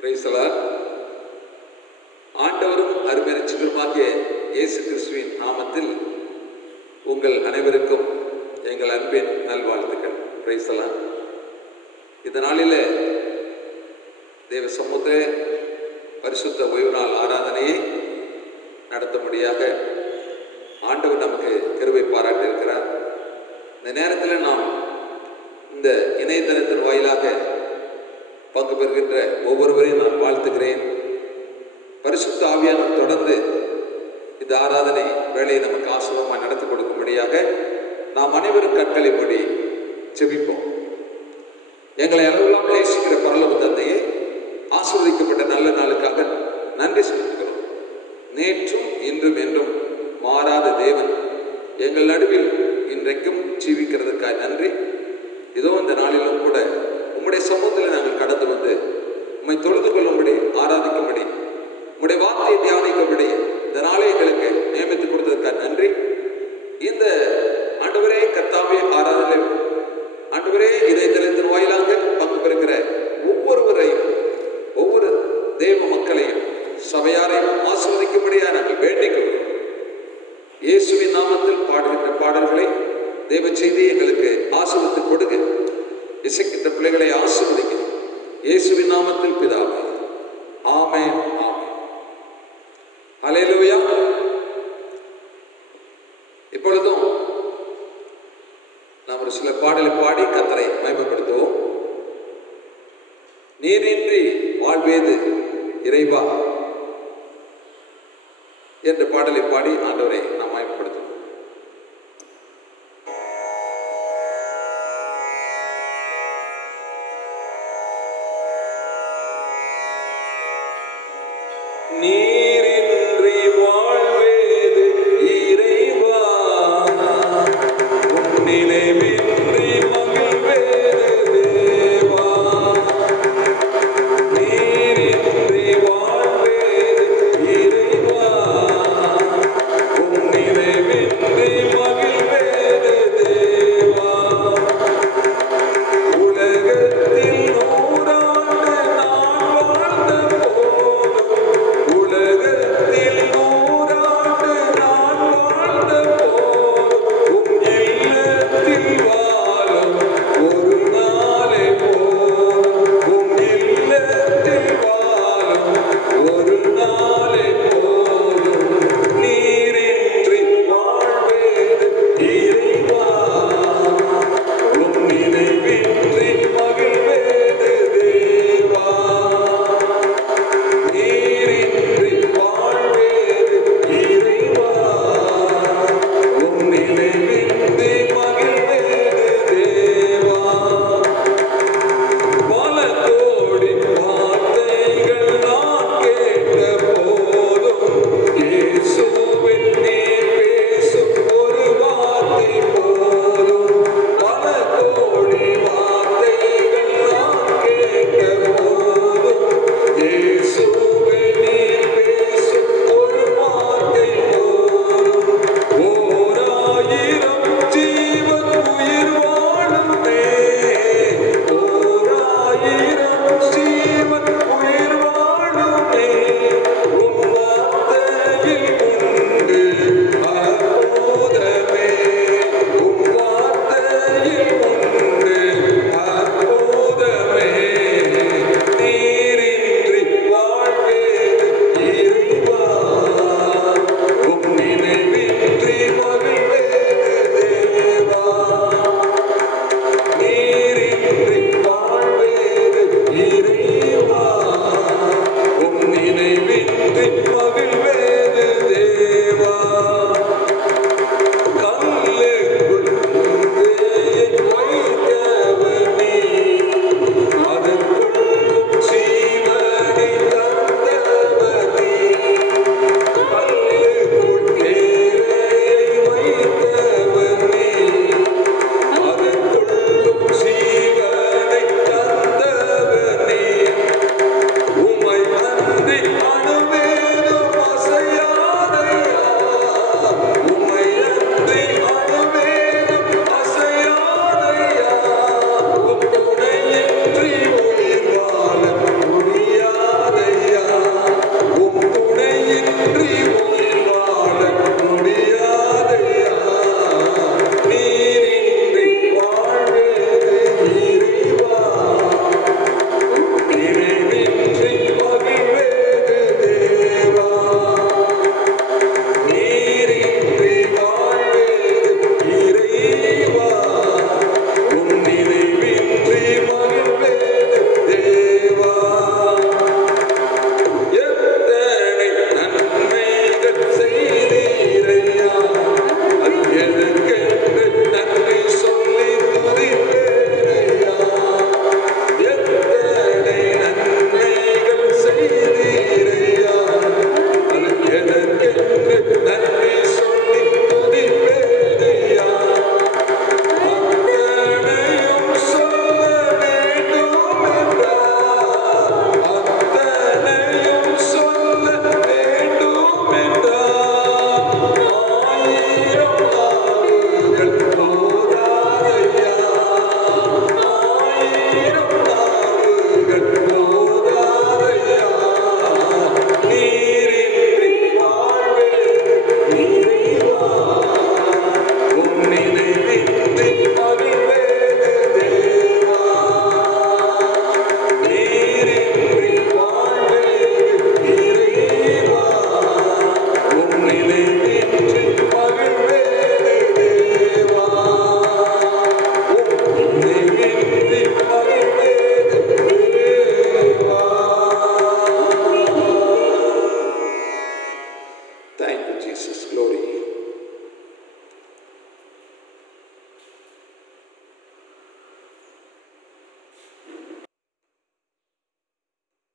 Praise the Lord. ஆண்டவரும் அருமை இரட்சகருமாகிய இயேசு கிறிஸ்துவின் நாமத்தில் உங்கள் அனைவருக்கும் எங்கள் அன்பின் நல்வாழ்த்துக்கள். Praise the Lord. இந்த நாளிலே தேவ சமூகத்திலே பரிசுத்த ஓய்வு நாள் ஆராதனையை நடத்தும்படியாக ஆண்டவர் நமக்கு கிருபை பாராட்டி இருக்கிறார். இந்த நேரத்தில் நாம் இந்த இணையதளத்தின் வாயிலாக பங்கு பெறுகின்ற ஒவ்வொருவரையும் நான் வாழ்த்துகிறேன். பரிசுத்த ஆவியானவர் தொடர்ந்து இந்த ஆராதனை வேலையை நமக்கு ஆசீர்வாதமாக நடத்தி கொடுக்கும்படியாக நாம் அனைவரும் கண்களை மூடி ஜெபிப்போம். எங்களை அளவெல்லாம் நேசிக்கிற பரலோக தந்தையே, ஆசீர்வதிக்கப்பட்ட நல்ல நாளுக்காக நன்றி செலுத்துகிறோம். நேற்றும் இன்றும் என்றும் மாறாத தேவன் எங்கள் நடுவில் இன்றைக்கும் ஜீவிக்கிறதுக்காக நன்றி. இதோ இந்த நாளிலும் கூட உம்முடைய சமூகத்தில் நாங்கள் கடந்து வந்து உம்மை தொழுது கொள்ளும்படி, ஆராதிக்கும்படி, உம்முடைய வார்த்தையை தியானிக்கும்படி இந்த நாளை எங்களுக்கு நியமித்துக் கொடுத்ததற்காக நன்றி. இந்த ஆண்டவரே கர்த்தாவே ஆராதனை ஆண்டவரே இணையதளத்தின் வாயிலாக பங்கு பெறுகிற ஒவ்வொருவரையும், ஒவ்வொரு தேவ மக்களையும், சபையாரையும் ஆசீர்வதிக்கும்படியாக நாங்கள் வேண்டிக் கொள்கிறோம். இயேசுவின் நாமத்தில் பாடுகின்ற பாடல்களை தேவ செய்தி எங்களுக்கு ஆசீர்வதித்து கொடுங்க. இசைக்கின்ற பிள்ளைகளை ஆசீர்வதிக்க இயேசுவின் நாமத்தில் பிதாவே, ஆமென், ஆமென். ஹல்லேலூயா. இப்பொழுதும் நாம் ஒரு சில பாடலை பாடி கர்த்தரை மகிமைப்படுத்துவோம். நீரின்றி வாழ்வேது இறைவா என்ற பாடலை பாடி ஆண்டவரை நாம் மகிமைப்படுத்துவோம். நீரின்றி வாழ்வேது இறைவா, உன் நினைவின்றி மகிழ்வேது தேவா. நீரின்றி வாழ்வேது இறைவா, உன் நினைவின்றி மகிழ்வேது தேவா. உலகத்தில் 100 ஆண்டு நான் வாழ்ந்த போதும் உலக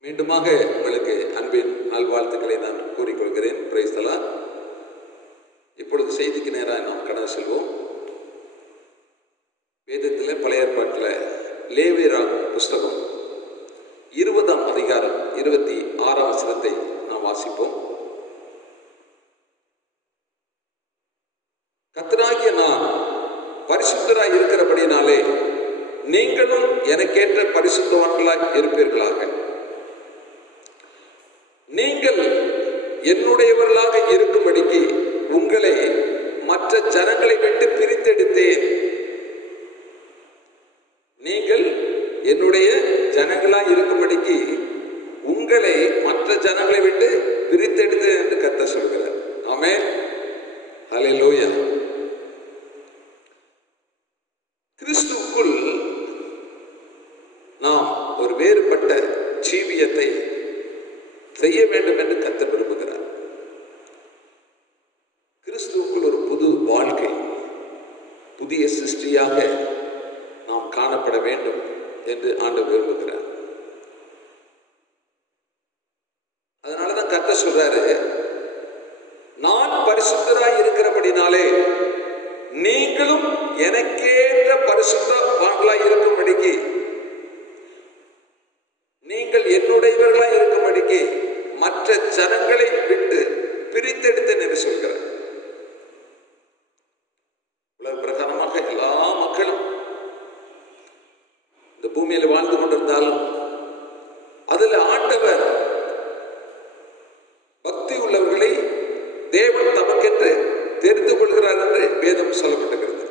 மீண்டுமாக உங்களுக்கு அன்பின் நல்வாழ்த்துக்களை நான் கூறிக்கொள்கிறேன். Praise the Lord. இப்பொழுது செய்திக்கு நேராக நாம் கடந்து செல்வோம். வேதத்தில் பழைய ஏற்பாட்டில் லேவியராகமம் புஸ்தகம் 20ஆம் அதிகாரம் 26ஆம் வசனத்தை நாம் வாசிப்போம். கர்த்தராகிய நான் பரிசுத்தராய் இருக்கிறபடினாலே நீங்களும் எனக்கேற்ற பரிசுத்தவான்களாய் இருப்பீர்களாக. நீங்கள் என்னுடையவர்களாக இருக்கும்படிக்கு உங்களை மற்ற ஜனங்களை விட்டு பிரித்தெடுத்தேன். நீங்கள் என்னுடைய ஜனங்களாய் இருக்கும்படிக்கு உங்களை மற்ற ஜனங்களை விட்டு பிரித்தெடுத்தேன் என்று கர்த்தர் சொல்கிறார். ஆமென். ஹல்லேலூயா. கிறிஸ்துவுக்குள் நாம் ஒரு வேறுபட்ட ஜீவியத்தை செய்ய வேண்டும் என்று கர்த்தர் விரும்புகிறார். கிறிஸ்துவுக்குள் ஒரு புது வாழ்க்கை, புதிய சிருஷ்டியாக நாம் காணப்பட வேண்டும் என்று ஆண்டவர் விரும்புகிறார். அதனாலதான் கர்த்தர் சொல்றாரு, நான் பரிசுத்தராய் இருக்கிறபடினாலே நீங்களும் எனக்கேற்ற பரிசுத்தவான்களாய் இருக்கும்படிக்கு, நீங்கள் என்னுடையவர்களாய் இருக்கும்படிக்கு மற்ற ஜனங்களை விட்டு பிரித்தெடுத்தேன் என்று சொல்கிறார். உலக பிரகாரமாக எல்லா மக்களும் இந்த பூமியில் வாழ்ந்து கொண்டிருந்தாலும் அதில் ஆண்டவர் பக்தி உள்ளவர்களை தேவன் தமக்கென்று தெரிந்து கொள்கிறார் என்று வேதம் சொல்லப்பட்டிருக்கிறது.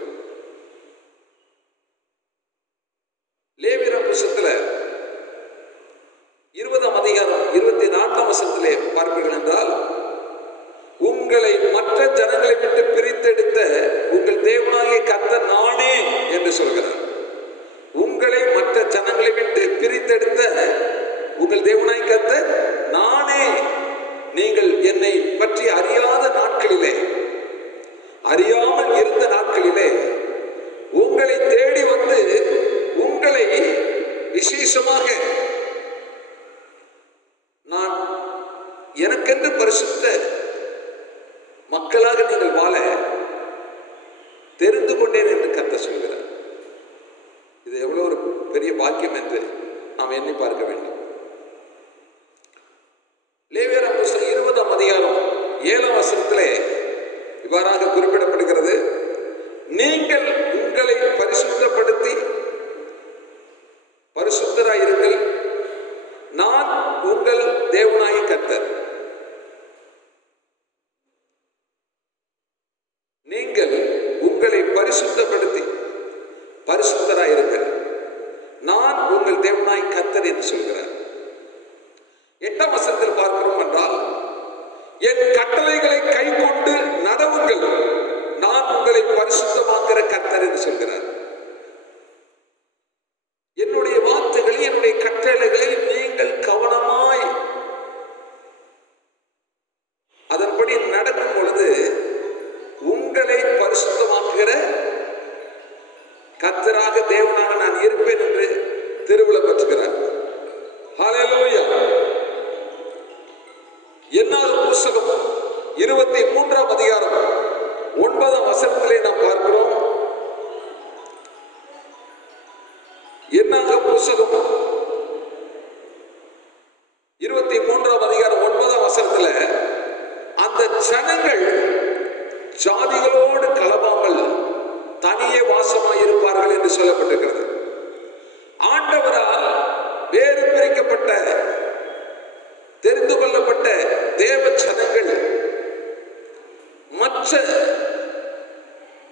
லேவியராகமம் புத்தகத்தில் 20ஆம் அதிகாரம் 24ஆம் வசனத்திலே பார்ப்பீர்கள் என்றால், உங்களை மற்ற ஜனங்களை விட்டு பிரித்தெடுத்த உங்கள் தேவனாகிய கர்த்தர் நானே என்று சொல்கிறார். உங்களை மற்ற ஜனங்களை விட்டு பிரித்தெடுத்த உங்கள் தேவனாகிய கர்த்தர் நானே. நீங்கள் என்னை பற்றி அறியாத நாட்களிலே, அறியாமல் இருந்த நாட்களிலே உங்களை தேடி வந்து உங்களை விசேஷமாக நான் எனக்கென்று பரிசுத்த மக்களாக நீங்கள் வாழ தெரிந்து கொண்டேன் என்று கர்த்தர் சொல்கிறார். இது எவ்வளவு ஒரு பெரிய பாக்கியம் என்று நாம் எண்ணி பார்க்க வேண்டும். லேவியராகமம் புத்தகம் 20ஆம் அதிகாரம் 7ஆம் வசனத்திலே இவ்வாறாக குறிப்பிடப்படுகிறது, நீங்கள் உங்களை பரிசுத்தப்படுத்தி பரிசுத்தராயிருங்கள், நான் உங்கள் தேவனாகிய கர்த்தர். நீங்கள் உங்களை பரிசுத்தப்படுத்தி பரிசுத்தராயிருங்கள், நான் உங்கள் தேவனாகிய கர்த்தர் என்று சொல்கிறார். 8ஆம் வசனத்தில் பார்க்கிறோம் என்றால், என் கட்டளைகளை கை கொண்டு நடவுங்கள், நான் உங்களை பரிசுத்தமாக்கிற கர்த்தர் என்று சொல்கிறார். என்னுடைய வார்த்தைகளை, என்னுடைய கட்டளைகளை நீங்கள் கவனமாய் அதன்படி நடக்கும் பொழுது உங்களை பரிசுத்தமாக்குகிற கர்த்தராக தேவனாக நான் இருப்பேன் என்று திருவிழா பெற்றுகிறார். ஹல்லேலூயா. என்னாகும் புத்தகம் 23ஆம் அதிகாரம் 9ஆம் வசனத்திலே நாம் பார்க்கிறோம். என்னாகும் புத்தகம் 23ஆம் அதிகாரம் 9ஆம் வசனத்துல, அந்த ஜனங்கள் ஜாதிகளோடு கலவாமல் தனியே வாசமாயிருப்பார்கள் என்று சொல்லப்பட்டிருக்கிறது. ஆண்டவரால் வேறு பிரிக்கப்பட்ட தெரிந்து கொள்ளப்பட்ட தேவ ஜனங்கள் மற்ற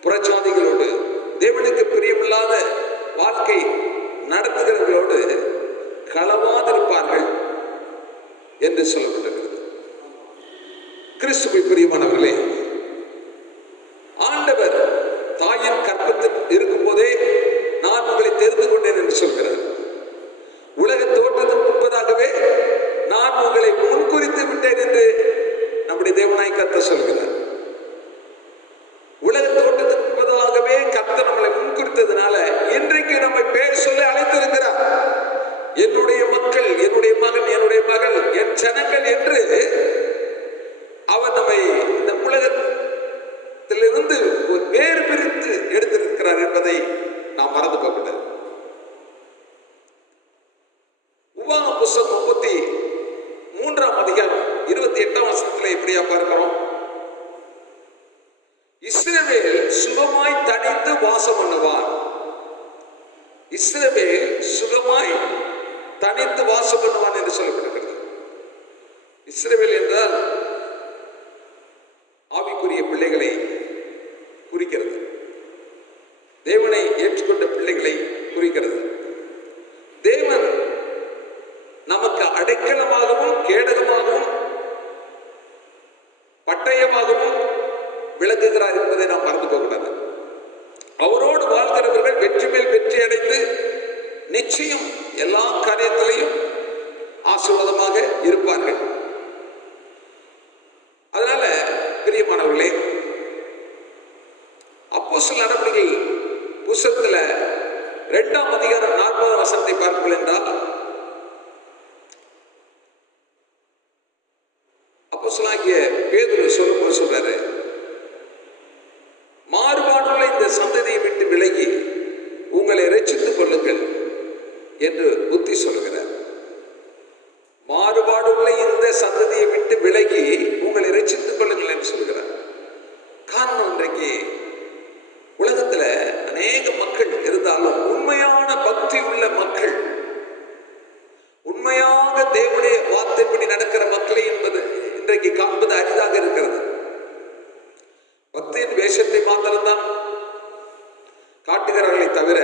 புறஜாதிகளோடு, தேவனுக்கு பிரியமில்லாத வாழ்க்கை நடத்துகிறவர்களோடு களவாதிருப்பார்கள் என்று சொல்லப்பட்டிருக்கிறது. கிறிஸ்துவை பிரியமானவர்களே, ஆண்டவர் தாயின் கற்பத்தில் இருக்கும் போதே நான் உங்களை தெரிந்து கொண்டேன் என்று சொல்கிறார். உலக தோற்றத்துக்கு முன்பதாகவே நான் உங்களை முன்குறித்து விட்டேன் என்று நம்முடைய தேவனாகிய கர்த்தர் சொல்கிறார். உலக தோற்றத்துக்கு முன்பதாகவே கர்த்தர் நம்மளை முன்குறித்ததுனால இன்றைக்கு நம்மை பேர் சொல்லி அழைத்திருக்கிறார். என்னுடைய என்னுடைய மக்கள், என்னுடைய மகன், என்னுடைய மகள், என் ஜனங்கள் என்று அவர் நம்மை இந்த உலகத்திலிருந்து வேறு பிரித்து எடுத்திருக்கிறார் என்பதை நாம் மறந்து போகக்கூடாது. உபாகம புத்தகம் 33ஆம் அதிகாரம் 28ஆம் வசனத்தில் எப்படியா பார்க்கிறோம்? இஸ்ரவேல் சுகமாய் தனித்து வாசம் பண்ணுவான். இஸ்ரவேல் சுகமாய் தனித்து வாசம் பண்ணுவான் என்று சொல்லப்படுகிறது. இஸ்ரவேல் என்றால் ஆவிக்குரிய பிள்ளைகளை குறிக்கிறது. தேவனை ஏற்றுக்கொண்ட பிள்ளைகளை குறிக்கிறது. தேவன் நமக்கு அடைக்கலமாகவும் கேடகமாகவும் பட்டயமாகவும் விளங்குகிறார் என்பதை நாம் மறந்து போகக்கூடாது. அவரோடு வாழ்கிறவர்கள் வெற்றி மேல் வெற்றி அடைந்து நிச்சயம் எல்லா காரியத்திலையும் ஆசீர்வாதமாக இருப்பார்கள். அதனால பிரியமானவர்களே, அப்போஸ்தலர் நடவடிக்கைகள் புத்தகத்தில் 2ஆம் அதிகாரம் 40ஆம் வசனத்தை பார்ப்பீர்கள் என்றால், அப்போஸ்தலனாகிய பேதுரு சொல்லும்போது சொல்றாரு, மாறுபாடுள்ள இந்த சந்ததியை விட்டு விலகி உங்களை ரட்சித்துக் கொள்ளுங்கள் என்று புத்தி சொல்கிறார். மாறுபாடுள்ள இந்த சந்ததியை விட்டு விலகி உங்களை ரட்சித்துக் கொள்ளுங்கள் என்று சொல்கிறார். காரணம், இன்றைக்கு உலகத்துல அநேக மக்கள் இருந்தாலும் உண்மையான பக்தி உள்ள மக்கள், உண்மையாக தேவனுடைய வார்த்தைப்படி நடக்கிற மக்களை என்பது இன்றைக்கு காண்பது அரிதாக இருக்கிறது. பக்தியின் வேஷத்தை மாத்திரம்தான் காட்டுகிறார்களே தவிர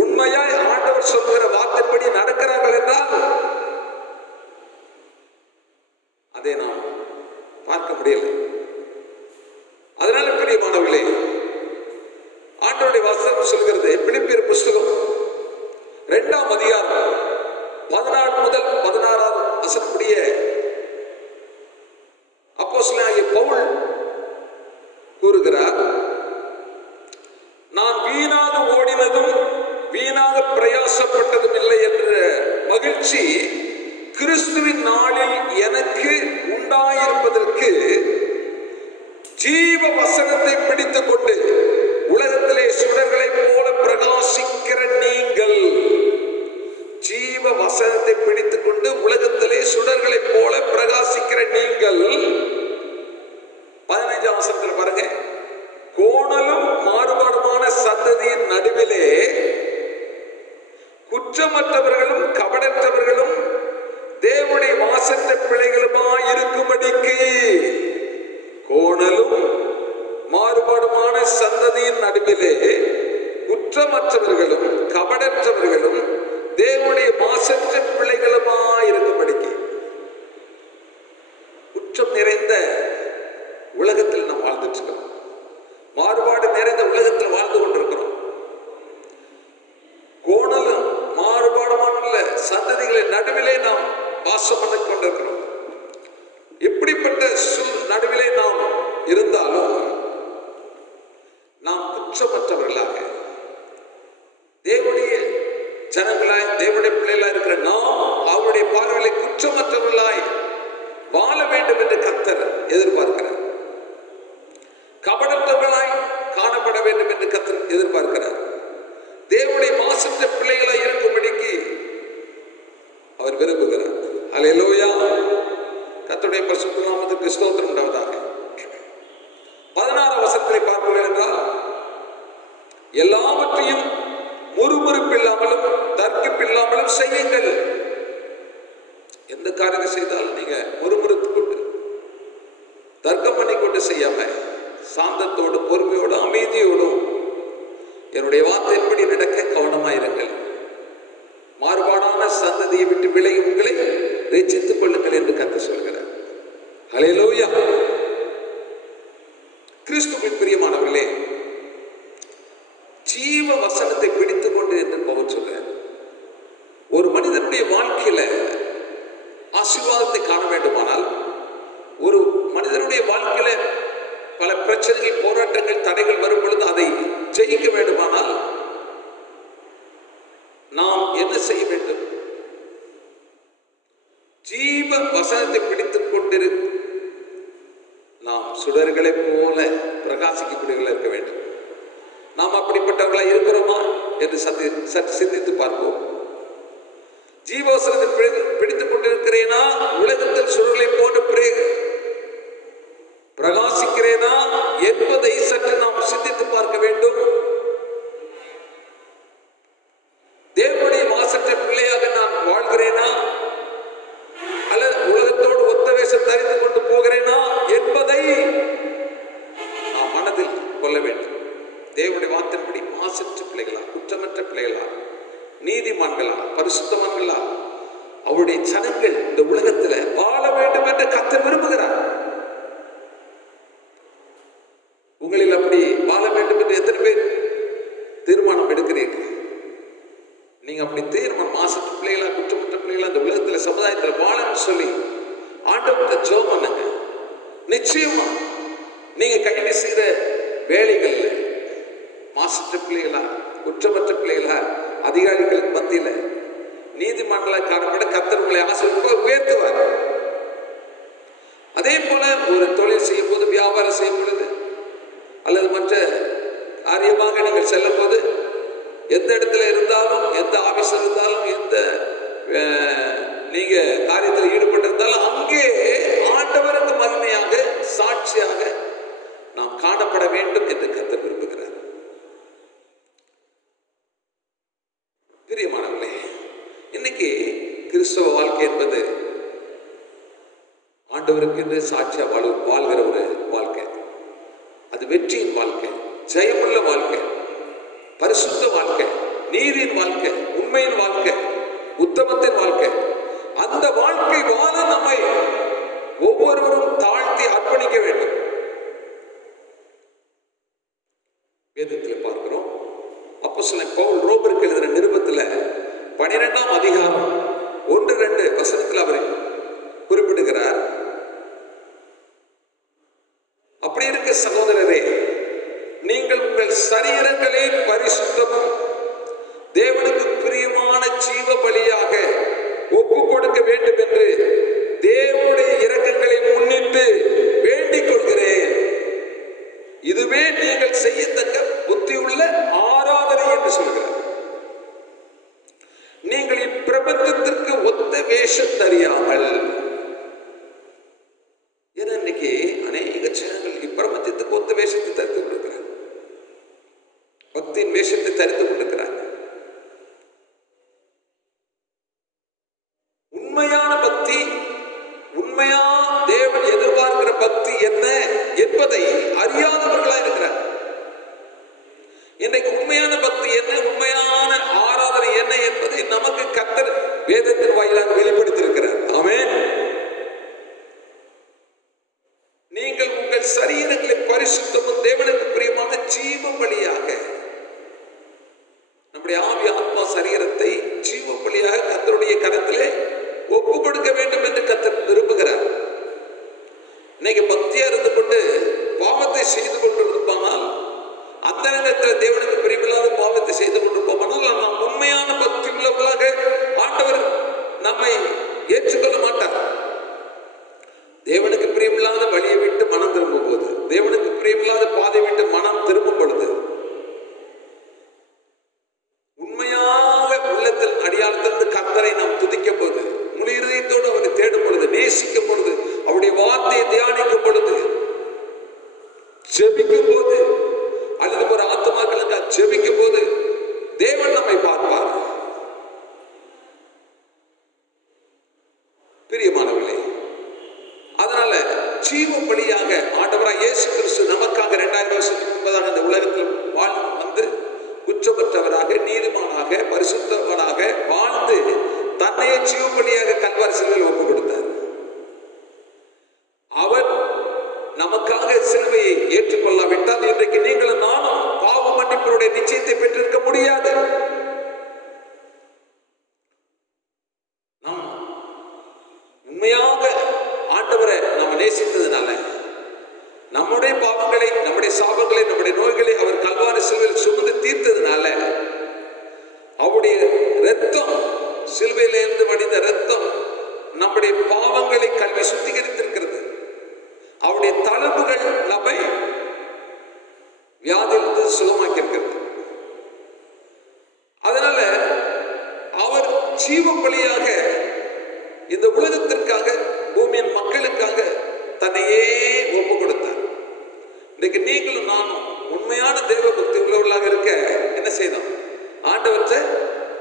உண்மையாய் ஆண்டவர் சொல்கிற வார்த்தைப்படி நடக்கிறார்கள் என்றால் அதை நாம் பார்க்க முடியல. அதனால பிரியமானவர்களே, ஆண்டவருடைய வசனம் சொல்கிறது, பிலிப்பியர் புத்தகம் 2ஆம் அதிகாரம் 14 முதல் 16ஆம் வசனப்படிய அப்போஸ்தலனாகிய பவுல் கூறுகிறார், நான் வீணாக ஓடினதும் வீணாக பிரயாசப்பட்டதும் இல்லை என்ற மகிழ்ச்சி கிறிஸ்துவின் நாளில் எனக்கு உண்டாயிருப்பதற்கு ஜீவ வசனத்தை பிடித்துக் கொண்டு உலகத்திலே சுடர்களை போல பிரகாசிக்கிற நீங்கள், ஜீவ வசனத்தை பிடித்துக் கொண்டு உலகத்திலே சுடர்களை போல பிரகாசிக்கிற நீங்கள், 15ஆம் வசனத்தில் பாருங்க, கோணலும் மாறுபாடுமான சந்ததியின் நடுவிலே குற்றமற்றவர்களும் கபடற்றவர்களும் தேவனுடைய வாசத்த பிள்ளைகளுமாய் இருக்கும்படிக்கு, கோணலும் மாறுபாடுமான சந்ததியின் நடுவிலே குற்றமற்றவர்களும் கபடற்றவர்களும் தேவனுடைய வாசற்ற பிள்ளைகளுமாய் இருக்கும்படிக்கு. குற்றம் நிறைந்த உலகத்தில் நாம் வாழ்ந்துட்டு இருக்கிறோம். மாறுபாடு நிறைந்த உலகத்தில் வாழ்ந்து கொண்டிருக்கிறோம். கோணலும் மாறுபாடுமான சந்ததிகளின் நடுவிலே நாம் வாசம் பண்ணி கொண்டிருக்கிறோம். இப்படிப்பட்ட நடுவிலே நாம் இருந்தாலும் நாம் குற்றமற்றவர்களாக, தேவனுடைய ஜனங்களாய், தேவனுடைய பிள்ளைகளாய் இருக்கிற நாம் அவருடைய பார்வையிலே குற்றமற்றவர்களாய் வாழ வேண்டும் என்று கர்த்தர் எதிர்பார்க்கிறார். கபடற்றவர்களாய் காணப்பட வேண்டும் என்று கர்த்தர் எதிர்பார்க்கிறார். தேவனுடைய மாசற்ற பிள்ளைகளாய் இருக்கும்படிக்கு அவர் விரும்புகிறார். அல்லேலூயா, கர்த்தருடைய பரிசுத்த நாமத்துக்கு ஸ்தோத்திரம் உண்டாவதாக. 16ஆம் வசனத்தை பார்ப்பீர்கள் என்றால், எல்லாவற்றையும் முறுமுறுப்பில்லாமலும் தர்க்கிப்பில்லாமலும் செய்யுங்கள். எந்த காரியத்தை செய்தாலும் நீங்க முறுமுறுத்து கொண்டு தர்க்கம் பண்ணி கொண்டு செய்யாம சாந்தத்தோடு பொறுமையோடு அமைதியோடும் என்னுடைய வார்த்தையின்படி நடக்க கவனமாயிருங்கள். மாறுபாடான சந்ததியை விட்டு விலகி உங்களை ரட்சித்துக் கொள்ளுங்கள் என்று கர்த்தர் சொல்கிறார். அல்லேலூயா. கிறிஸ்துவின் பிரியமானவர்களே, ஜீவ வசனத்தை பிடித்துக் கொண்டு என்று பவுல் சொல்றார். ஒரு மனிதனுடைய வாழ்க்கையில ஆசீர்வாதத்தை காண வேண்டுமானால், ஒரு மனிதனுடைய வாழ்க்கையில பல பிரச்சனைகள், போராட்டங்கள், தடைகள் வரும் பொழுது அதை ஜெயிக்க வேண்டுமானால் நாம் என்ன செய்ய வேண்டும்? ஜீவ வசனத்தை பிடித்துக் கொண்டிரு நாம் சுடர்களை போல பிரகாசிக்கக்கூடியவர்களாக இருக்க வேண்டும். நாம் அப்படிப்பட்டவர்களாக இருக்கிறோமா என்று சற்று சிந்தித்து பார்ப்போம். ஜீவவசனத்தை பிடித்துக் கொண்டிருக்கிறேனா? உலகத்தில் சுடர்களை போன்ற பிரகாசிக்கிறேனா என்பதை சற்று நாம் சிந்தித்து பார்க்க வேண்டும். தேவனுடைய மாசற்ற பிள்ளையாக நான் வாழ்கிறேனா அல்லது உலகத்தோடு ஒத்த வேஷம் தரித்து கொண்டு போகிறேனா என்பதை நாம் மனதில் கொள்ள வேண்டும். தேவனுடைய வார்த்தையின்படி மாசற்ற பிள்ளைகளா, குற்றமற்ற பிள்ளைகளா, நீதிமான்களா, பரிசுத்தவான்களா அவருடைய ஜனங்கள் இந்த உலகத்தில் வாழ வேண்டும் என்று கர்த்தர் விரும்புகிறார். உங்களில் அப்படி வாழ வேண்டும் என்று எத்தனை பேர் தீர்மானம் எடுக்கிறீர்கள்? நீங்க அப்படி தீர்மானம் மாசற்ற பிள்ளைகளா, குற்றமற்ற பிள்ளைகளா இந்த உலகத்தில் சமுதாயத்தில் வாழன்னு சொல்லி ஆண்டவர்கிட்ட ஜெபம் பண்ணுங்க. நிச்சயமா நீங்க கைது செய்கிற வேலைகள்ல மாசற்ற பிள்ளைகளா, குற்றமற்ற பிள்ளைகளா, அதிகாரிகளுக்கு மத்தியில நீதிமன்றங்களை காணப்பட கர்த்தர் உங்களை ஆசீர்வதிப்பார், உயர்த்துவார். அதே போல ஒரு தொழில் செய்யும் போது, வியாபாரம் செய்யும் பொழுது அல்லது மற்ற காரியமாக நீங்கள் செல்லும் போது, எந்த இடத்துல இருந்தாலும், எந்த ஆபீஸ்ல இருந்தாலும், எந்த நீங்க காரியத்தில் ஈடுபட்டிருந்தாலும் அங்கே ஆண்டவருக்கு மகிமையாக, சாட்சியாக நாம் காணப்பட வேண்டும் என்று கர்த்தர் விரும்புகிறார். பிரியமானவர்களே, இன்னைக்கு கிறிஸ்தவ வாழ்க்கை என்பது ஆண்டவருக்கு என்று சாட்சியா வாழ்கிற ஒரு வாழ்க்கை. அது வெற்றியின் வாழ்க்கை, ஜெயமுள்ள வாழ்க்கை, பரிசுத்த வாழ்க்கை, நீதியின் வாழ்க்கை, உண்மையின் வாழ்க்கை, உத்தமத்தின் வாழ்க்கை. அந்த வாழ்க்கை வாழ நம்மை ஒவ்வொருவரும் தாழ்த்தி அர்ப்பணிக்க வேண்டும். வேதத்தில் பார்க்கிறோம், அப்போஸ்தலன் பவுல் ரோமருக்கு எழுதின நிருபத்தில் 12ஆம் அதிகாரம் 1-2 வசனத்தில் அவர் குறிப்பிடுகிறார். அப்படி இருக்க சகோதரரே, நீங்கள் உங்கள் சரீரங்களை பரிசுத்தமும் தேவனுக்கு பிரியமான ஜீவ பலியாக ஒப்பு கொடுக்க வேண்டும் என்று தேவனுடைய இரக்கங்களை முன்னிட்டு வேண்டிக் கொள்கிறேன். இதுவே நீங்கள் செய்யத்தக்க புத்தியுள்ள ஆராதனை என்று சொல்கிறார். நீங்கள் இப்பிரபஞ்சத்திற்கு ஒத்த வேஷம் தெரியாமல், ஏன்னா இன்னைக்கு அநேக ஜனங்கள் இப்பிரபஞ்சத்துக்கு ஒத்த வேஷத்தை தரித்து கொண்டிருக்கிறார், பக்தியின் வேஷத்தை தரித்து கொண்டிருக்கிறார். உண்மையான பக்தி, உண்மையா தேவன் எதிர்பார்க்கிற பக்தி என்ன என்பதை அறியாதவர்களா இருக்கிறார். இன்றைக்கு உண்மையான பக்தி என்ன, உண்மையான ஆராதனை என்ன என்பதை நமக்கு கர்த்தர் வேதத்தின் வாயிலாக வெளிப்படுத்தியிருக்கிறார். ஆமென். நீங்கள் உங்கள் சரீரங்களை பரிசுத்தமும் தேவனுக்கு பிரியமான ஜீவ பலியாக, நம்முடைய ஆவி ஆத்மா சரீரத்தை ஜீவ பலியாக கர்த்தருடைய கரத்திலே ஒப்பு கொடுக்க வேண்டும் என்று கர்த்தர் விரும்புகிறார். இன்னைக்கு பக்தியா இருந்து கொண்டு பாவத்தை செய்து கொண்டிருப்பானால், அந்த நேரத்தில் தேவனுக்கு பிரியமில்லாத பாவத்தை செய்து கொண்டிருப்போமானால், நாம் உண்மையான பக்தி உள்ளவர்களாக ஆண்டவர் நம்மை ஏற்றுக்கொள்ள மாட்டார். தேவனுக்கு பிரியமில்லாத வழியை விட்டு மனம் திரும்பும் போது, தேவனுக்கு பிரியமில்லாத பாதை விட்டு மனம் திரும்பும் பொழுது, உண்மையாக உள்ளத்தில் அடியாளத்திலிருந்து கர்த்தரை நாம் துதிக்கும் போது, முழு இருதயத்தோடு அவரை தேடும் பொழுது, நேசிக்கும் பொழுது, அவருடைய வார்த்தையை தியானிக்கும் பொழுது, ஜெபிக்கும் போது, அல்லது ஒரு ஆத்மாக்களுக்கு ஜெபிக்கும் போது தேவன் நம்மை பார்ப்பார். பிரியமானவர்களே, அதனால ஜீவ பலியாக ஆண்டவராய் இயேசு கிறிஸ்து நமக்காக 2000 வருஷத்துக்கு முன்பதாக இந்த உலகத்தில் வந்து குற்றமற்றவராக, நீதிமானாக, பரிசுத்தவனாக வாழ்ந்து தன்னையே ஜீவ பலியாக கல்வாரி சிலுவையில் ஒப்பு கொடுத்தார். அவர் நமக்காக சிலுவையை ஏற்றுக்கொள்ளாவிட்டால் இன்றைக்கு நீங்களும் நானும் பாவ மன்னிப்பினுடைய நிச்சயத்தை பெற்றிருக்க முடியாது. நாம் உண்மையாக ஆண்டவரை நாம் நேசித்ததுனால, நம்முடைய பாவங்களை, நம்முடைய சாபங்களை, நம்முடைய நோய்களை அவர் கல்வாரி சிலுவையில் சுமந்து தீர்த்ததுனால, அவருடைய இரத்தம், சிலுவையிலிருந்து வடிந்த இரத்தம் நம்முடைய பலியாக இந்த உலகத்திற்காக, பூமியின் மக்களுக்காக தன்னையே ஒப்பு கொடுத்தார். இன்னைக்கு நீங்களும் நானும் உண்மையான தேவ பக்தி உள்ளவர்களாக இருக்க என்ன செய்யணும்? ஆண்டவற்றை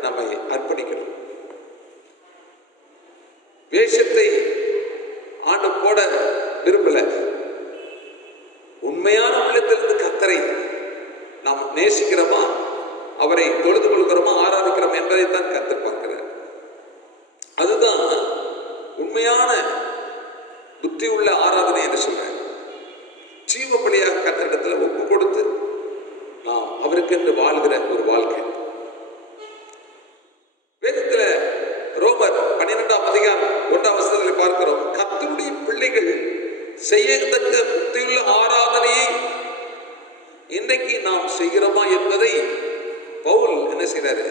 நம்மை அர்ப்பணிக்கணும். வேஷத்தை ஆண்டு போட விரும்பல. உண்மையான உள்ளத்திலிருந்து கர்த்தரை நாம் நேசிக்கிறோமா, அவரை தொழுது கொள்கிறோமா, ஆராதிக்கிறோம் என்பதைத்தான் கர்த்தர் பார்க்கிறார். அதுதான் உண்மையான புத்தி உள்ள ஆராதனை என்று சொல்றார். ஜீவ பலியாக கர்த்தரிடத்தில் ஒப்பு கொடுத்து நாம் அவருக்கென்று வாழ்கிற ஒரு வாழ்க்கை. வேதத்தில் ரோமர் 12ஆம் அதிகாரம் 1ஆம் வசனத்தில் பார்க்கிறோம், கர்த்தருடைய பிள்ளைகள் செய்யத்தக்க புத்தியுள்ள ஆராதனையை இன்றைக்கு நாம் செய்கிறோமா என்பதை பவுல் என்ன செய்றாரு?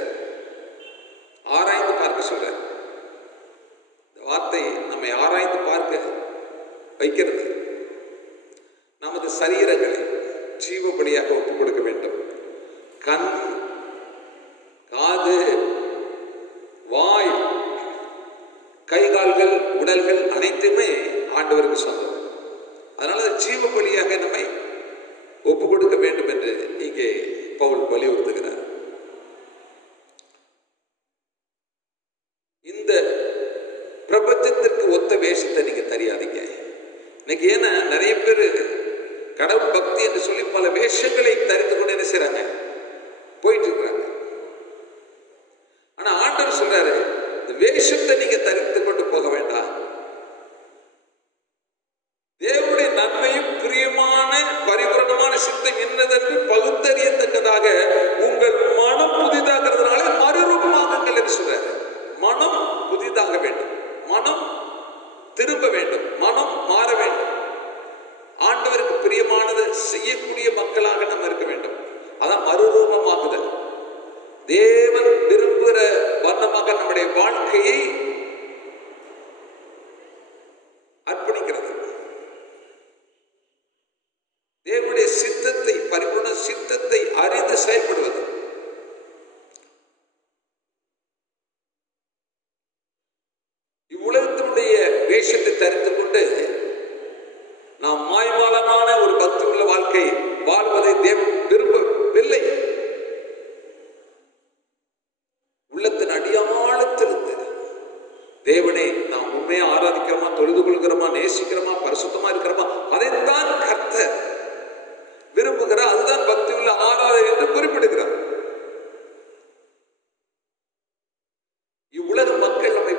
ஆராய்ந்து பார்க்க சொல்றார். இந்த வார்த்தை நம்மை ஆராய்ந்து பார்க்க வைக்கிறது. நமது சரீரங்களை ஜீவ பலியாக ஒப்புக் கொடுக்க வேண்டும். கண், காது, வாய், கைகால்கள், உடல்கள் அனைத்துமே ஆண்டவருக்கு சொந்தம். அதனால ஜீவ பலியாக நம்மை ஒப்பு கொடுக்க வேண்டும் என்று இங்கே பவுல் வலியுறுத்துகிறார். இந்த பிரபஞ்சத்திற்கு ஒத்த வேஷத்தை நீங்க தெரியாதீங்க. இன்னைக்கு ஏன்னா நிறைய பேர் கடவுள் பக்தி என்று சொல்லி பல வேஷங்களை தரித்து கொண்டு என்ன செய்றாங்க? போயிட்டு இருக்கிறாங்க. ஆனா ஆண்டவர் சொல்றாரு, இந்த வேஷத்தை நீங்க தரித்து கொண்டு போக வேண்டாம். தேவனுடைய நன்மையும் பிரியமான பரிபூரணமான சித்தம் என்னதென்று பகுத்தறியத்தக்கதாக உங்கள் மனம் புதிதாகிறதுனால மறுரூபமாகுங்கள் என்று சொல்றாரு. மனம் புதிதாக வேண்டும், மனம் திரும்ப வேண்டும், மனம் மாற வேண்டும். ஆண்டவருக்கு பிரியமானதை செய்யக்கூடிய மக்களாக நம்ம இருக்க வேண்டும். அதான் மறுரூபமாகுதல். தேவன் விரும்புகிற வண்ணமாக நம்முடைய வாழ்க்கையை அர்ப்பணிக்கிறது. தேவனுடைய சித்தத்தை, பரிபூர்ண சித்தத்தை அறிந்து செயல்படுவது. இவ்வுலகத்தினுடைய வேஷத்தை தரித்து கொண்டு நாம் மாய்மாலமான ஒரு பக்தி உள்ள வாழ்க்கை வாழ்வதை தேவன் விரும்பவில்லை. உள்ளத்தின் அடியாழத்திலிருந்து தேவனை நாம் உண்மையா ஆராதிக்கிறோமா, தொழுது கொள்கிறோமா, நேசிக்கிறோமா, பரிசுத்தமா இருக்கிறோமா, அதைத்தான் கர்த்தர் விரும்புகிறார். அதுதான் பக்தி உள்ள ஆராதனை என்று குறிப்பிடுகிறார். இவ்வுலக மக்கள் நம்மை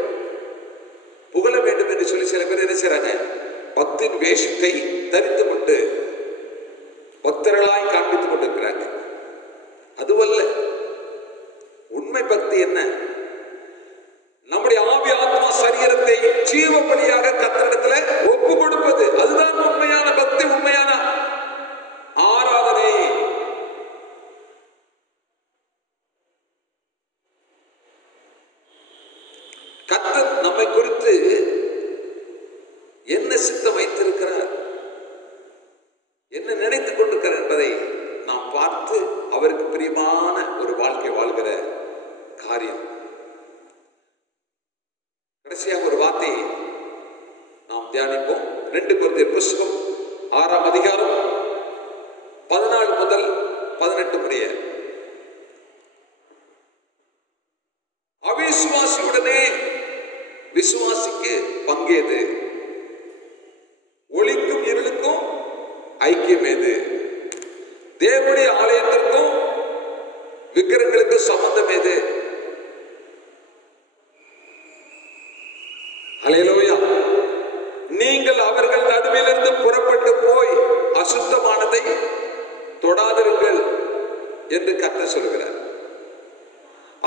புகழ வேண்டும் என்று சொல்லி சில பேர் என்ன செய்றாங்க? பக்தியின் வேஷத்தை தரித்து கொண்டு பக்தர்களாய் காண்பித்துக் கொண்டிருக்கிறாங்க. அதுவல்ல உண்மை பக்தி. என்ன? நம்முடைய ஆவி, ஆத்மா, சரீரத்தை ஜீவ பலியாக கர்த்தரிடத்துல ஒப்பு கொடுப்பது. அதுதான் உண்மையான பக்தி, உண்மையான ஆராதனை. கர்த்தர் நம்மை குறித்து என்ன சித்தம் வைத்திருக்கிறார், என்ன நினைத்துக் கொண்டிருக்கிறார் என்பதை நாம் பார்த்து அவருக்கு பிரியமான ஒரு வாழ்க்கை வாழ்கிற காரியம். கடைசியாக ஒரு வார்த்தையை நாம் தியானிப்போம். 2 கொரிந்தியர் புஸ்தகம் 6ஆம் அதிகாரம் 14 முதல் 18 முடிய. அவிசுவாசியுடனே விசுவாசிக்கு பங்கேது, ஒளிக்கும் இருளுக்கும் ஐக்கியம் ஏது, தேவனுடைய ஆலயத்திற்கும் விக்கிரகங்களுக்கும் சம்பந்தம் ஏது? அல்லேலூயா. நீங்கள் அவர்கள் நடுவிலிருந்து புறப்பட்டு போய் அசுத்தமானதை தொடாதிருங்கள் என்று கர்த்தர் சொல்கிறார்.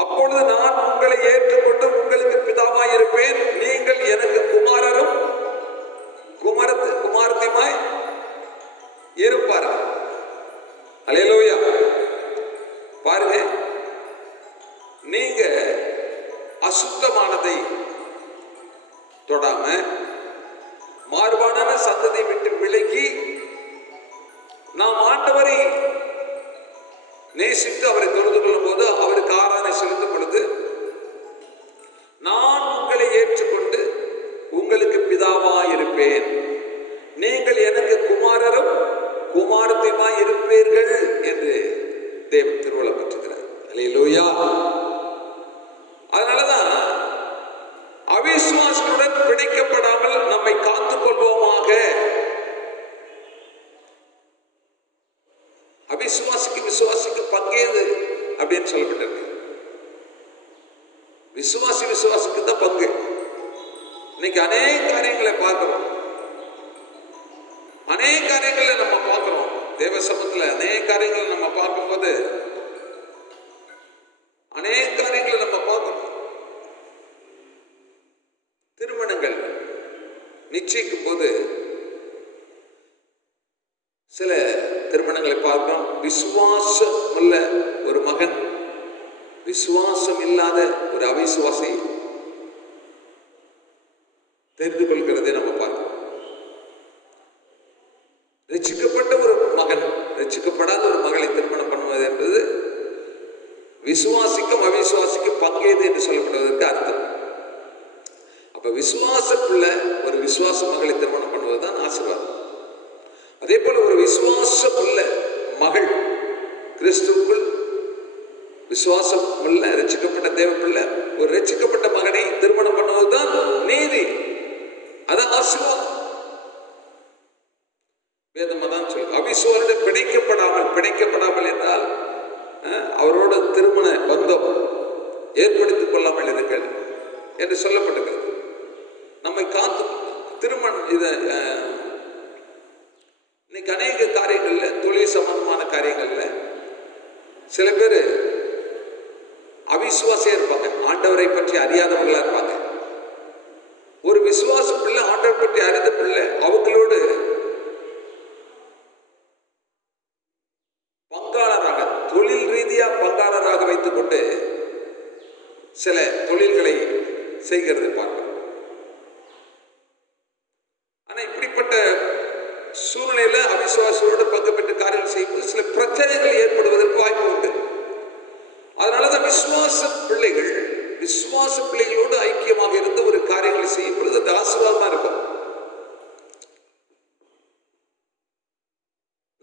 அப்பொழுது நான் உங்களை ஏற்றுக்கொண்டு உங்களுக்கு பிதாவாய் இருப்பேன், நீங்கள் எனக்கு குமாரரும் குமாரத்தியுமாய் இருப்பார்கள். அல்லேலூயா. பாருங்க, நீங்க அசுத்தமானதை தொடாம மாறுபாடான சந்ததியை விட்டு விலகி நாம் ஆண்டவரை நேசித்து அவரை தொழுது கொள்ளும் போது, அவருக்கு ஆராதனை செலுத்தும் பொழுது இன்னைக்கு அநேக காரியங்களை பார்க்கிறோம், அநேக காரியங்களை நம்ம பார்க்கிறோம். தேவ சமூகத்தில் அநேக காரியங்களை நம்ம பார்க்கும்போது அநேக காரியங்களை நம்ம பார்க்கிறோம். திருமணங்கள் நிச்சயிக்கும் போது சில திருமணங்களை பார்க்கிறோம். விசுவாசம் உள்ள ஒரு மகன் விசுவாசம் இல்லாத ஒரு அவிசுவாசி தெரிந்து கொள்கிறதை நம்ம பார்க்கிறோம். ரட்சிக்கப்பட்ட ஒரு மகன் ரட்சிக்கப்படாத ஒரு மகளை திருமணம் பண்ணுவது என்பது விசுவாசிக்கும் அவிசுவாசிக்கும் பங்கேது என்று சொல்லப்படுவதற்கு அர்த்தம். அப்ப விசுவாசக்குள்ள ஒரு விசுவாச மகளை திருமணம் பண்ணுவதுதான் ஆசீர்வாதம். அதே போல ஒரு விசுவாசம் உள்ள மகள் கிறிஸ்துவுக்குள் விசுவாசம் உள்ள ரட்சிக்கப்பட்ட தேவ பிள்ளை ஒரு ரட்சிக்கப்பட்ட மகனை திருமணம் பண்ணுவதுதான் நீதி, அதான் ஆசீர்வாதம். வேதம் அதான் சொல்லு. அவிசுவாரோடு பிணைக்கப்படாமல் என்றால் அவரோட திருமண பந்தம் ஏற்படுத்திக் கொள்ளாமல் இருங்கள் என்று சொல்லப்பட்டிருக்கிறது. நம்மை காத்து திருமணம் இன்னைக்கு அநேக காரியங்கள்ல தொழில் சம்பந்தமான காரியங்கள்ல சில பேர் அவிசுவாசியா இருப்பாங்க, ஆண்டவரை பற்றி அறியாதவர்களா இருப்பாங்க. ஒரு விசுவாச பிள்ளை ஆண்டவர் பற்றி அறிந்த பிள்ளை அவங்களோடு பங்காளராக தொழில் ரீதியா பங்காளராக வைத்துக் கொண்டு சில தொழில்களை செய்கிறது பார்க்கிறோம். ஆனா இப்படிப்பட்ட சூழ்நிலையில அவிசுவாசியோடு பங்கு பெற்று காரியங்கள் செய்யும்போது சில பிரச்சனைகள் ஏற்படுவதற்கு வாய்ப்பு உண்டு. அதனாலதான் விசுவாச பிள்ளைகளோடு ஐக்கியமாக இருந்த ஒரு காரியங்களை செய்யும் பொழுது அது ஆசீர்வாதமா இருக்கும்.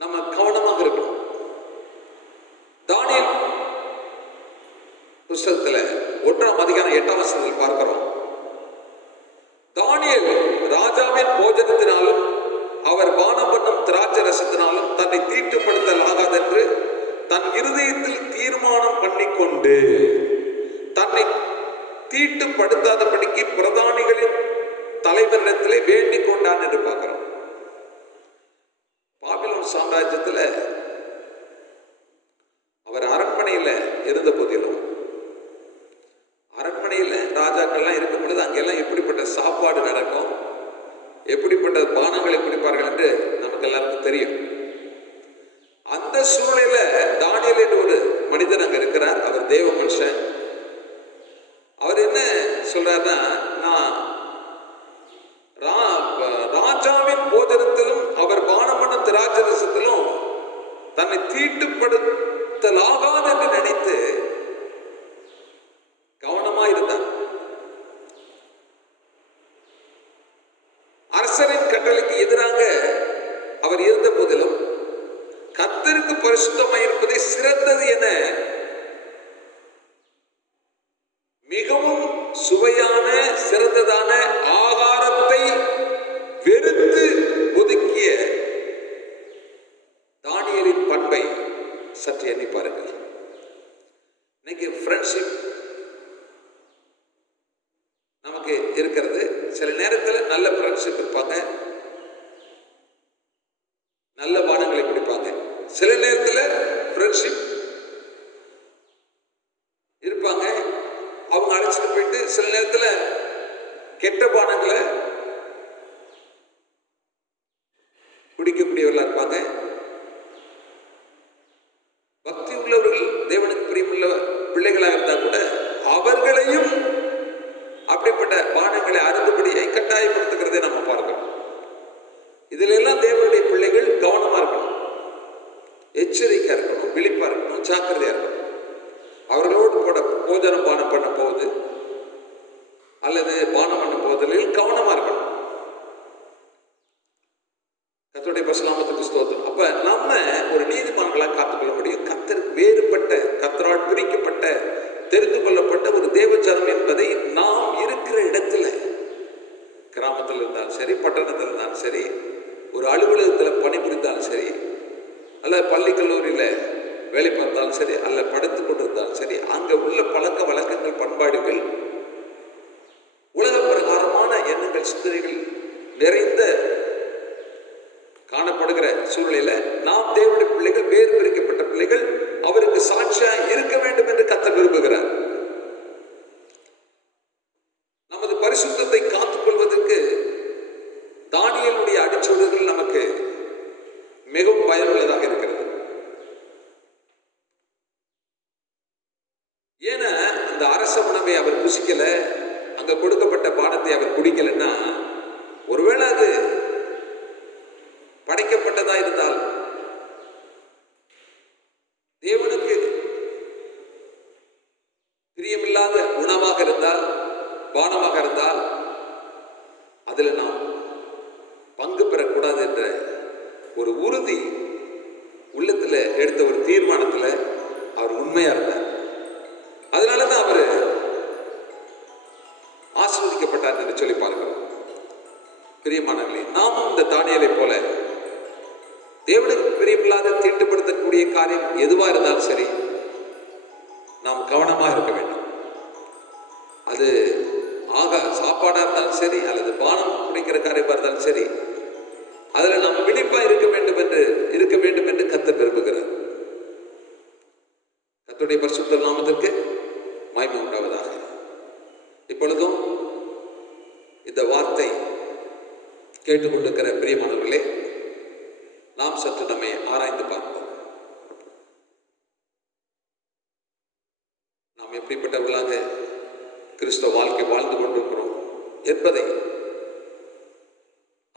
நம்ம கவனமாக இருக்கணும். தானியேல் புத்தகத்துல 1ஆம் அதிகாரம் 8ஆம் வசனத்தில் பார்க்கிறோம். தானியேல் ராஜாவின் போஜனத்தினாலும் அவர் பானம் பண்ணும் திராட்சை ரசத்தினாலும் தன்னை தீட்டுப்படுத்தலாகாதென்று தன் இருதயத்தில் தீர்மானம் பண்ணிக்கொண்டு தன்னை தீட்டுப்படுத்தாதபடிக்கு பிரதானிகளின் தலைவரிடத்திலே வேண்டிக் கொண்டான் என்று பார்க்கிறோம். பாபிலோன் சாம்ராஜ்யத்தில் அவர் அரண்மனையில இருந்த போதிலும் அரண்மனையில ராஜாக்கள்லாம் இருக்கும் பொழுது அங்கெல்லாம் எப்படிப்பட்ட சாப்பாடு நடக்கும், எப்படிப்பட்ட பானங்களை குடிப்பார்கள் என்று நமக்கு எல்லாருக்கும் தெரியும். அந்த சூழ்நிலையில தானியேல் என்ற ஒரு மனிதன் அங்க இருக்கிறார். அவர் தேவ மனுஷன். அவர் என்ன சொல்றாருன்னா, நான் ராஜாவின் போஜனத்திலும் அவர் பானம் பண்ண திராட்சை ரசத்திலும் தன்னை தீட்டுப்படுத்தலாகாது என்று நினைத்து கவனமா இருந்தார். அரசரின் கட்டளைக்கு எதிராக அவர் இருந்த போதிலும் கர்த்தருக்கு பரிசுத்தமாய் இருப்பதே சிறந்தது என மிகவும் சுவையான சிறந்ததான ஆகாரத்தை வெறுத்து ஒதுக்கிய தானியேலின் பண்பை சற்று எண்ணி பாருங்கள். இன்னைக்கு ஃப்ரெண்ட்ஷிப் நமக்கு இருக்கிறது. சில நேரத்தில் நல்ல ஃப்ரெண்ட்ஷிப் இருப்பாங்க, நல்ல பானங்களை குடிப்பாங்க. சில நேரத்தில் ஃப்ரெண்ட்ஷிப் இருப்பாங்க, அவங்க அழைச்சிட்டு போயிட்டு சில நேரத்தில் கெட்ட பானங்களை குடிக்கக்கூடியவர்களாக இருப்பாங்க. பக்தி உள்ளவர்கள், தேவனுக்கு பிரியமுள்ள பிள்ளைகளாக இருந்தால் கூட அவர்களையும் அப்படிப்பட்ட பானங்களை அருந்துபடியை கட்டாயப்படுத்துகிறதை நம்ம பார்க்கிறோம். இதுல எல்லாம் தேவனுடைய பிள்ளைகள் கவனமா இருக்கணும், எச்சரிக்கையா இருக்கணும், விழிப்பா இருக்கணும், ஜாக்கிரதையா இருக்கணும். அவர்களோடு போஜனம் பானம் பண்ண போகுது அல்லது பானம் பண்ண போவதில் கவனமா இருக்கணும். கர்த்தருடைய பரிசுத்தநாமத்துக்கு ஸ்தோத்திரம். அப்ப நம்ம ஒரு நீதிமான்களா காத்துக்கொள்ள முடியும். கர்த்தருக்கு வேறுபட்ட, கர்த்தரால் பிரிக்கப்பட்ட, தெரிந்து கொள்ளப்பட்ட ஒரு தேவஜனம் என்பதை நாம் இருக்கிற இடத்துல, கிராமத்தில் இருந்தாலும் சரி, பட்டணத்தில் இருந்தாலும் சரி, ஒரு அலுவலகத்தில் பணிபுரிந்தாலும் சரி, அல்ல பள்ளி கல்லூரியில் வேலை பார்த்தாலும் சரி, அல்ல படித்து கொண்டிருந்தாலும் சரி, அங்கே உள்ள பழக்க வழக்கங்கள், பண்பாடுகள், உலக பிரகாரமான எண்ணங்கள் எண்ணங்கள் சிந்தனைகள் நிறைந்த காணப்படுகிற சூழ்நிலையில நாம் தேவனுடைய பிள்ளைகள், வேறு பிரிக்கப்பட்ட பிள்ளைகள், அவருக்கு சாட்சியா இருக்க வேண்டும் என்று கர்த்தர் விரும்புகிறார். நமது பரிசுத்தத்தை காத்துக் கொள்வதற்கு தானியேலுடைய அடிச்சுவடுகள் நமக்கு மிகவும் பயனுள்ளதாக இருக்கிறது. ஏன்னா அந்த அரச உணவை அவர் புசிக்கல, அங்க கொடுக்கப்பட்ட பானத்தை அவர் குடிக்கலன்னா, ஒருவேளை அது படைக்கப்பட்டதா இருந்தால், தேவனுக்கு பிரியமில்லாத உணவாக இருந்தால், பானமாக இருந்தால், அதுல நாம் பங்கு பெறக்கூடாது என்ற ஒரு உறுதி உள்ளத்துல எடுத்த ஒரு தீர்மானத்துல அவர் உண்மையா இருந்தார். அதனாலதான் அவர் ஆசீர்வதிக்கப்பட்டார் என்று சொல்லி பார்க்கிறோம். பிரியமானவர்களே, நாமும் இந்த தானியேலை போல தேவனுக்கு பிரியமில்லாத தீட்டுப்படுத்தக்கூடிய காரியம் எதுவா இருந்தாலும் சரி, நாம் கவனமாக இருக்க வேண்டும். அது சாப்பாடா இருந்தாலும் சரி, அல்லது பானம் குடிக்கிற காரியமா இருந்தாலும் சரி, அதுல நாம் விழிப்பா இருக்க வேண்டும் என்று கர்த்தர் விரும்புகிறார். கர்த்தருடைய பரிசுத்த நாமத்திற்கு மகிமை உண்டாவதாக. இப்பொழுதும் இந்த வார்த்தை கேட்டுக்கொண்டிருக்கிற பிரியமானவர்களே, நாம் சற்று நம்மை ஆராய்ந்து பார்ப்போம். நாம் எப்படிப்பட்டவர்களாக கிறிஸ்தவ வாழ்க்கை வாழ்ந்து கொண்டிருக்கிறோம் என்பதை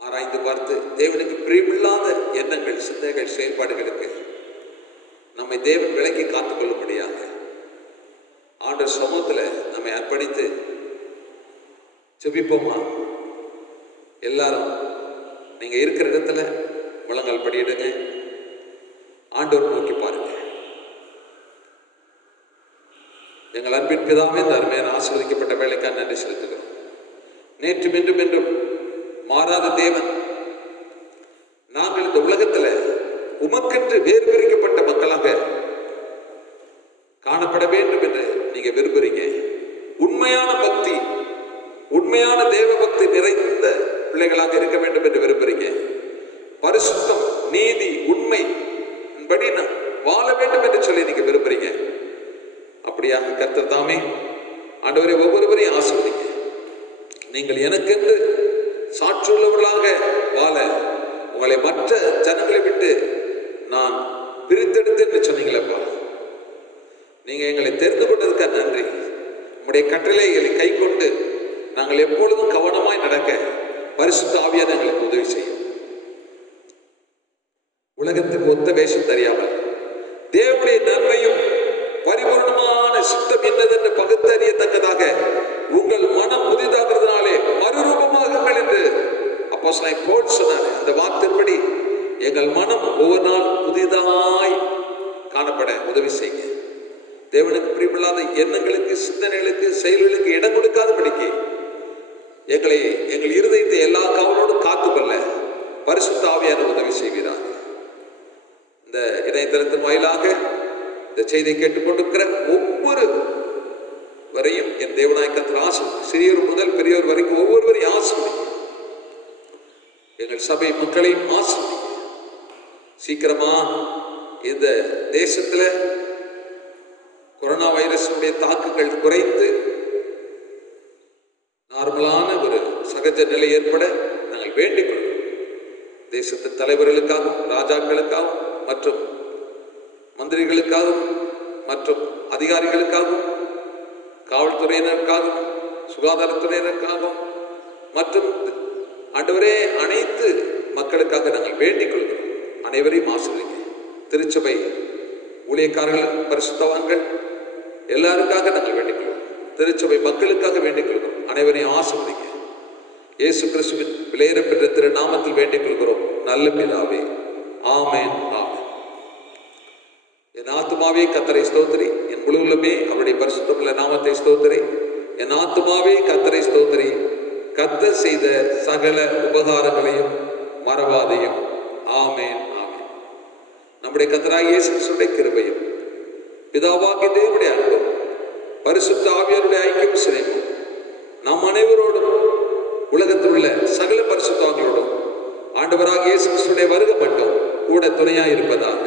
ஆராய்ந்து பார்த்து, தேவனுக்கு பிரியமில்லாத எண்ணங்கள், சிந்தனைகள், செயல்பாடுகளுக்கு நம்மை தேவன் விலக்கி காத்துக் கொள்ளும்படியாக ஆண்டவர் சமூகத்தில் நம்மை அர்ப்பணித்து ஜெபிப்போமா? எல்லாரும் நீங்க இருக்கிற இடத்துல முழங்கால் படியிடுங்க. ஆண்டவர் நோக்கி பாருங்க. எங்கள் அன்பின் பிதாவே, இந்த அருமையான ஆசீர்வதிக்கப்பட்ட வேலைக்காக நன்றி செலுத்துகிறோம். நேற்றும் இன்றும் என்றும் மாறாத தேவன், நாங்கள் இந்த உலகத்துல உமக்கென்று வேறு பிரிக்கப்பட்ட மக்களாக காணப்பட வேண்டும் என்று நீங்க விரும்புறீங்க. உண்மையான பக்தி, உண்மையான தேவ பக்தி நிறைந்த பிள்ளைகளாக இருக்க வேண்டும் என்று விரும்புறீங்க. பரிசுத்தம், நீதி, உண்மை படி வாழ வேண்டும் என்று சொல்லி நீங்க விரும்புறீங்க. அப்படியாக கர்த்தர் தாமே ஆண்டவரை ஒவ்வொருவரையும் ஆசீர்வதிங்க. நீங்கள் எனக்கென்று சாட்சியுள்ளவர்களாக வாழ உங்களை மற்ற ஜனங்களை விட்டு நான் பிரித்தெடுத்து என்று சொன்னீங்களப்பா. நீங்க எங்களை தெரிந்து கொண்டதுக்காக நன்றி. உங்களுடைய கட்டளைகளை கை கொண்டு நாங்கள் எப்பொழுதும் கவனமாய் நடக்க பரிசுத்த ஆவியானவர் எங்களுக்கு உதவி செய்யும். உலகத்துக்கு ஒத்த வேஷம் தெரியாமல் தேவனுடைய நன்மையும் பரிபூர்ணமான சித்தம் என்னதென்று பகுத்தறியத்தக்கதாக உங்கள் மனம் புதிதாகிறதுனாலே மறுரூபமாகுங்கள் என்று அப்போஸ்தலன் பவுல் சொன்னார். அந்த வார்த்தைப்படி எங்கள் மனம் ஒவ்வொரு நாள் புதிதாய் காணப்பட உதவி செய்யுங்க. தேவனுக்கு பிரியமில்லாத எண்ணங்களுக்கு, சிந்தனைகளுக்கு, செயல்களுக்கு இடம் கொடுக்காதபடிக்கு எங்கள் இருதயத்தை எல்லா காவலோடும் காத்துக்கொள்ள பரிசுத்த ஆவியானவர் உதவி செய்கிறார். இந்த இணையதளத்தின் வாயிலாக இந்த செய்தியை கேட்டுக்கொண்டிருக்கிற ஒவ்வொரு வரையும் என் தேவனாய் கர்த்தர் ஆசீர்வதிங்க. சிறியோர் முதல் பெரியோர் வரைக்கும் ஒவ்வொருவரையும் ஆசீர்வதிங்க. எங்கள் சபை மக்களையும் ஆசீர்வதிங்க. சீக்கிரமா இந்த தேசத்துல கொரோனா வைரஸுடைய தாக்குகள் குறைந்து நார்மலான ஒரு சகஜ நிலை ஏற்பட நாங்கள் வேண்டிக் கொள்கிறோம். தேசத்தின் தலைவர்களுக்காகவும், ராஜாக்களுக்காகவும், மற்றும் மந்திரிகளுக்காகவும், மற்றும் அதிகாரிகளுக்காகவும், காவல்துறையினருக்காகவும், சுகாதாரத்துறையினருக்காகவும், மற்றும் ஆண்டவரே அனைத்து மக்களுக்காக நாங்கள் வேண்டிக் கொள்கிறோம். அனைவரையும் ஆசீர்வதிங்க. திருச்சபை ஊழியக்காரர்கள், பரிசுத்தவான்கள் எல்லாருக்காக நாங்கள் வேண்டிக் கொள்கிறோம். திருச்சபை மக்களுக்காக வேண்டிக் கொள்கிறோம். அனைவரையும் ஆசீர்வதிங்க. இயேசு கிறிஸ்துவின் விலையேற பெற்ற திரு நாமத்தில் வேண்டிக் கொள்கிறோம் நல்ல பிதாவே, ஆமென், ஆமென். என் ஆத்துமாவே கர்த்தரை ஸ்தோத்திரி, என் முழு உள்ளமே அவருடைய பரிசுத்தமுள்ள நாமத்தை ஸ்தோத்திரி. என் ஆத்துமாவே கர்த்தரை ஸ்தோத்திரி, கர்த்தர் செய்த சகல உபகாரங்களையும் மறவாதையும். ஆமென், ஆமென். நம்முடைய கர்த்தராகிய இயேசு கிறிஸ்துவின் கிருபையும், பிதாவாகிய தேவனுடைய அன்பும், பரிசுத்த ஆவியாருடைய ஐக்கியம் சிநேகமும் நம் அனைவரோடும் உலகத்தில் ஆண்டவராக இயேசு கிறிஸ்துவினுடைய வருகை மட்டும் கூட துணையா இருப்பதாக.